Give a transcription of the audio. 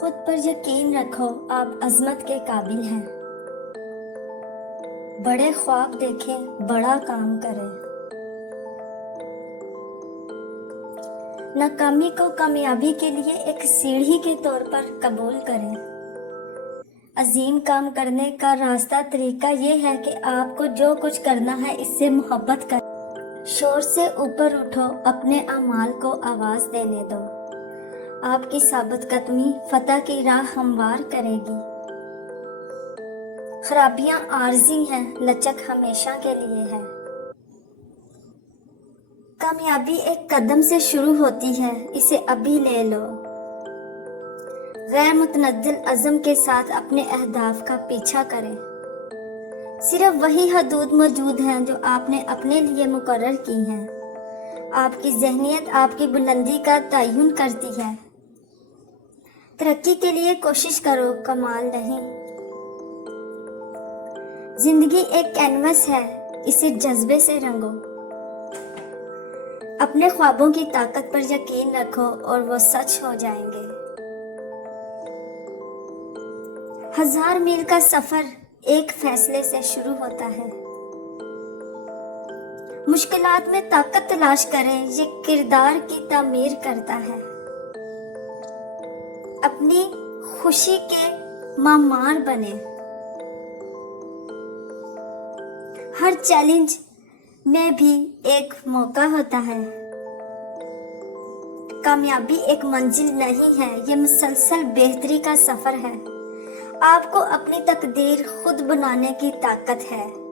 خود پر یقین رکھو، آپ عظمت کے قابل ہیں۔ بڑے خواب دیکھیں، بڑا کام کریں۔ ناکامی کو کامیابی کے لیے ایک سیڑھی کے طور پر قبول کریں۔ عظیم کام کرنے کا راستہ طریقہ یہ ہے کہ آپ کو جو کچھ کرنا ہے اس سے محبت کریں۔ شور سے اوپر اٹھو، اپنے اعمال کو آواز دینے دو۔ آپ کی ثابت قدمی فتح کی راہ ہموار کرے گی۔ خرابیاں عارضی ہیں، لچک ہمیشہ کے لیے ہے۔ کامیابی ایک قدم سے شروع ہوتی ہے، اسے ابھی لے لو۔ غیر متنزل عزم کے ساتھ اپنے اہداف کا پیچھا کریں۔ صرف وہی حدود موجود ہیں جو آپ نے اپنے لیے مقرر کی ہیں۔ آپ کی ذہنیت آپ کی بلندی کا تعین کرتی ہے۔ ترقی کے لیے کوشش کرو، کمال نہیں۔ زندگی ایک کینوس ہے، اسے جذبے سے رنگو۔ اپنے خوابوں کی طاقت پر یقین رکھو اور وہ سچ ہو جائیں گے۔ 1000 میل کا سفر ایک فیصلے سے شروع ہوتا ہے۔ مشکلات میں طاقت تلاش کریں، یہ کردار کی تعمیر کرتا ہے۔ اپنی خوشی کے معمار بنیں۔ ہر چیلنج میں بھی ایک موقع ہوتا ہے۔ کامیابی ایک منزل نہیں ہے، یہ مسلسل بہتری کا سفر ہے۔ آپ کو اپنی تقدیر خود بنانے کی طاقت ہے۔